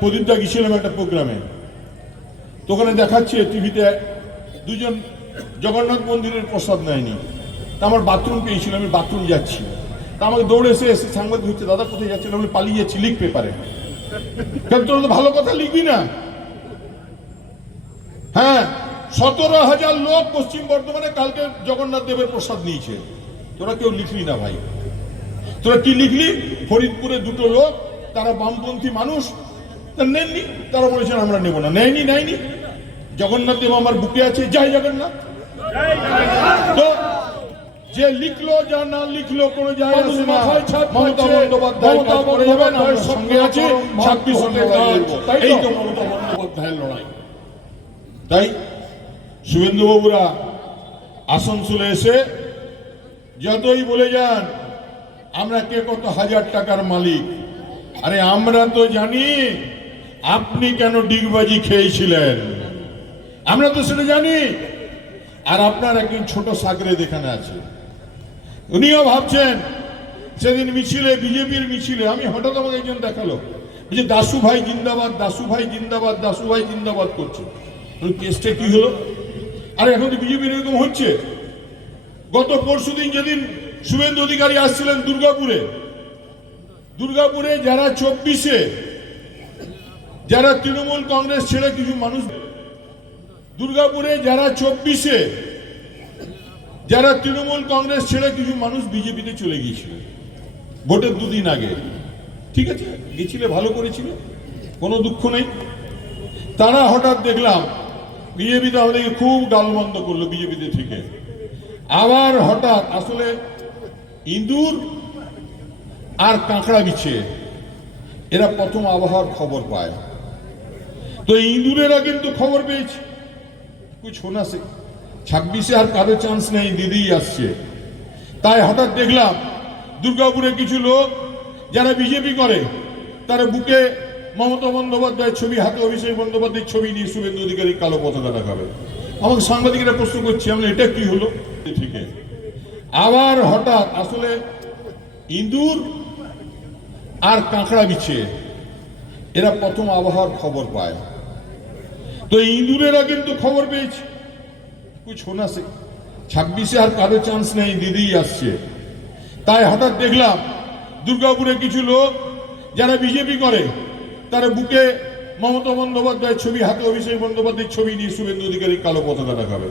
প্রদীপদা একটা প্রোগ্রামে। তো ওখানে দেখাচ্ছে টিভিতে, দুজন জগন্নাথ মন্দিরের প্রসাদ নেয়নি। তা আমার বাথরুম পেয়েছিল আমি বাথরুম যাচ্ছি। তা আমাকে দৌড়ে এসে এসে সাংবাদিক হচ্ছে, দাদা, কোথায় আমি পালিয়ে যাচ্ছি লিখ পেপারে তো ভালো কথা লিখবি না? হ্যাঁ সতেরো হাজার লোক পশ্চিম বর্ধমানে কালকে জগন্নাথ দেবের প্রসাদ নিয়েছে। তোরা কেউ লিখলি না ভাই। তোরা কি লিখলি? ফরিদপুরে দুটো লোক, তারা বামপন্থী মানুষ নেননি তারা বলেছেন আমরা নেব না। নেয়নি নেয়নি। জগন্নাথ দেব আমার বুকে আছে জয় জগন্নাথ। তো যে লিখলো যা না লিখলো কোনো না। মমতা বন্দ্যোপাধ্যায় কাজ করে যাবেন আমার সঙ্গে আছে এই তো মমতা বন্দ্যোপাধ্যায়ের লড়াই। তাই শুভেন্দুবাবুরা আসানসোলে এসে যতই বলে যান আমরা কে কত হাজার টাকার মালিক? আরে আমরা তো জানি আপনি কেন ডিগবাজি খেয়েছিলেন? আমরা তো সেটা জানি। আর আপনার একজন ছোট সাগরে দেখানে আছে। উনিও ভাবছেন, সেদিন মিছিলে, বিজেপির মিছিলে, আমি হঠাৎ আমাকে একজন দেখাল। যে দাসু ভাই জিন্দাবাদ, দাসু ভাই জিন্দাবাদ, দাসু ভাই জিন্দাবাদ করছে। কেসটা কি হলো? আর, এখন তো বিজেপির এরকম হচ্ছে। গত পরশুদিন যেদিন শুভেন্দু অধিকারী আসছিলেন দুর্গাপুরে দুর্গাপুরে যারা চব্বিশে যারা তৃণমূল কংগ্রেস ছেড়ে কিছু মানুষ দুর্গাপুরে, যারা চব্বিশে, যারা তৃণমূল কংগ্রেস ছেড়ে কিছু মানুষ বিজেপিতে চলে গিয়েছিল, ভোটের দুদিন আগে। ঠিক আছে? গেছিলে, ভালো করেছিল, কোনো দুঃখ নেই। তারা হঠাৎ দেখলাম বিজেপিতে আমাদেরকে খুব গালমন্দ করল বিজেপিতে থেকে। আবার হঠাৎ আসলে ইঁদুর আর কাঁকড়া বিছে, এরা প্রথম আবহাওয়ার খবর পায়। তো ইঁদুরেরা কিন্তু খবর পেয়েছে। সে। ছাব্বিশে আর কারও চান্স নেই দিদি আসছে। তাই হঠাৎ দেখলাম দুর্গাপুরে কিছু লোক, যারা বিজেপি করে, তারা বুকে মমতা বন্দ্যোপাধ্যায়ের ছবি, হাতে অভিষেক বন্দ্যোপাধ্যায়ের ছবি নিয়ে শুভেন্দু অধিকারী কালো পতাকা দেখাবে। আমাকে সাংবাদিকেরা প্রশ্ন করছে, আমরা এটা কি হলো? ঠিক আবার হঠাৎ আসলে ইঁদুর আর কাঁকড়া বিছে। এরা প্রথম আবহাওয়ার খবর পায়। তো ইঁদুরেরা কিন্তু খবর পেয়েছে। কুছ হোনা সে। ছাব্বিশে আর কারও চান্স নেই, দিদি আসছে। তাই হঠাৎ দেখলাম দুর্গাপুরে কিছু লোক যারা বিজেপি করে, তারা বুকে মমতা বন্দ্যোপাধ্যায়ের ছবি, হাতে অভিষেক বন্দ্যোপাধ্যায়ের ছবি নিয়ে শুভেন্দু অধিকারী কালো পতাকা দেখাবে।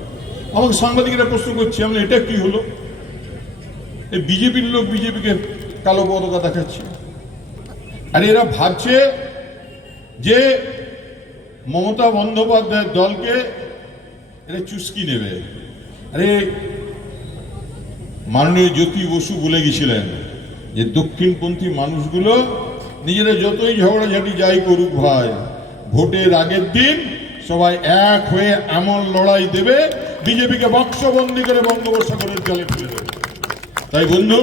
আমাকে সাংবাদিকরা প্রশ্ন করছে আমরা এটা কি হলো? এই বিজেপির লোক বিজেপিকে কালো পতাকা দেখাচ্ছে। আর এরা ভাবছে যে মমতা বন্দ্যোপাধ্যায়ের দলকে এরা চুস্কি নেবে। আরে, মাননীয় জ্যোতি বসু বলে গেছিলেন যে দক্ষিণপন্থী মানুষগুলো নিজেরা যতই ঝগড়াঝাটি যাই করুক ভাই, ভোটের আগের দিন সবাই এক হয়ে এমন লড়াই দেবে, বিজেপিকে বাক্সবন্দি করে বঙ্গোপসাগরের জলে ফেলে দেবে। তাই বন্ধু,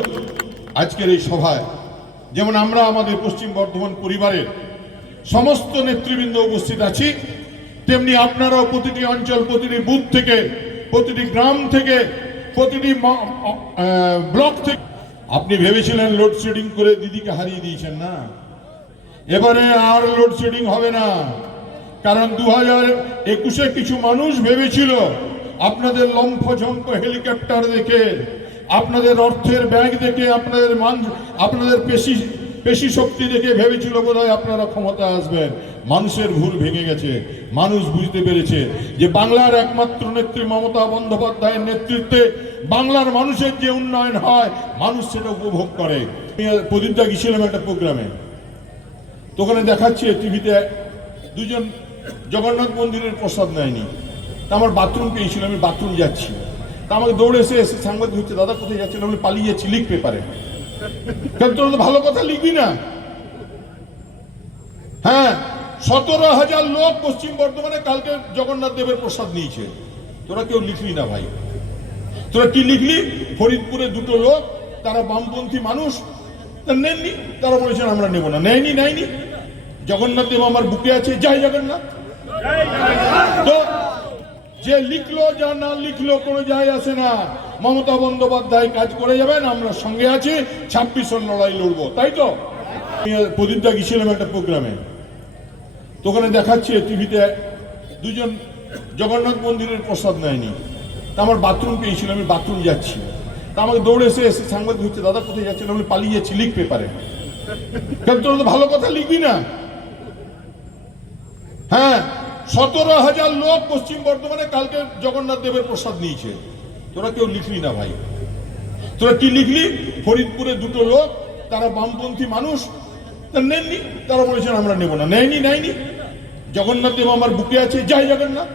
আজকের এই সভায় যেমন আমরা আমাদের পশ্চিম বর্ধমান পরিবারের সমস্ত নেতৃবৃন্দ উপস্থিত আছি। তেমনি আপনারাও প্রতিটি অঞ্চল, প্রতিটি বুথ থেকে, প্রতিটি গ্রাম থেকে, প্রতিটি ব্লক থেকে। আপনি ভেবেছিলেন লোডশেডিং করে দিদিকে হারিয়ে দিয়েছেন না? এবারে আর লোডশেডিং হবে না। কারণ দু হাজার একুশে কিছু মানুষ ভেবেছিল, আপনাদের লম্ফঝম্প হেলিকপ্টার দেখে, আপনাদের অর্থের ব্যাগ দেখে, আপনাদের মান, আপনাদের পেশি পেশি শক্তি দেখে ভেবেছিল বোধহয় আপনারা ক্ষমতা আসবেন। মানুষের ভুল ভেঙে গেছে। মানুষ বুঝতে পেরেছে যে বাংলার একমাত্র নেত্রী মমতা বন্দ্যোপাধ্যায়ের নেতৃত্বে বাংলার মানুষের যে উন্নয়ন হয়, মানুষ সেটা উপভোগ করে। আমি প্রদীপদা গেছিলাম একটা প্রোগ্রামে। তো ওখানে দেখাচ্ছে টিভিতে দুজন জগন্নাথ মন্দিরের প্রসাদ নেয়নি। তা আমার বাথরুম পেয়েছিল, আমি বাথরুম যাচ্ছি। তা আমাকে দৌড়ে এসে এসে সাংবাদিক হচ্ছে, দাদা, কোথায় যাচ্ছিল আমি পালিয়ে যাচ্ছি লিখ পেপারে। তো ভালো কথা লিখবি না? হ্যাঁ সতেরো হাজার লোক পশ্চিম বর্ধমানে কালকে জগন্নাথ দেবের প্রসাদ নিয়েছে। তোরা কেউ লিখলি না ভাই। তোরা কি লিখলি? ফরিদপুরে দুটো লোক, তারা বামপন্থী মানুষ নেননি? তারা বলেছেন আমরা নেব না। নেয়নি নেয়নি? জগন্নাথ দেব আমার বুকে আছে। জয় জগন্নাথ। যে লিখলো, যা না লিখলো, কোনো যায় আসে না। মমতা বন্দ্যোপাধ্যায় কাজ করে যাবেন, আমরা সঙ্গে আছি ছাব্বিশের লড়াই লড়বো, তাই তো? প্রদীপটা গেছিলাম একটা প্রোগ্রামে। তো ওখানে দেখাচ্ছে, টিভিতে দুজন জগন্নাথ মন্দিরের প্রসাদ নেয়নি। তা আমার বাথরুম পেয়েছিল আমি বাথরুম যাচ্ছি। তা আমাকে দৌড়ে এসে এসে সাংবাদিক হচ্ছে, দাদা, কোথায় যাচ্ছেন? আমি পালিয়ে যাচ্ছি লিখ পেপারে কারণ তোরা তো ভালো কথা লিখবি না? হ্যাঁ? সতেরো হাজার লোক পশ্চিম বর্ধমানে কালকে জগন্নাথ দেবের প্রসাদ নিয়েছে। তোরা কেউ লিখলি না ভাই। তোরা কি লিখলি? ফরিদপুরে দুটো লোক, তারা বামপন্থী মানুষ নেননি? তারা বলেছেন, আমরা নেব না। নেয়নি নেয়নি? জগন্নাথ দেব আমার বুকে আছে। জয় জগন্নাথ।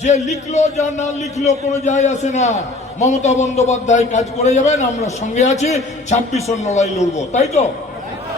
যে লিখলো, যা না লিখলো, কোনো যায় আসে না। মমতা বন্দ্যোপাধ্যায় কাজ করে যাবেন, আমরা সঙ্গে আছি। ছাব্বিশের লড়াই লড়বো। তাই তো?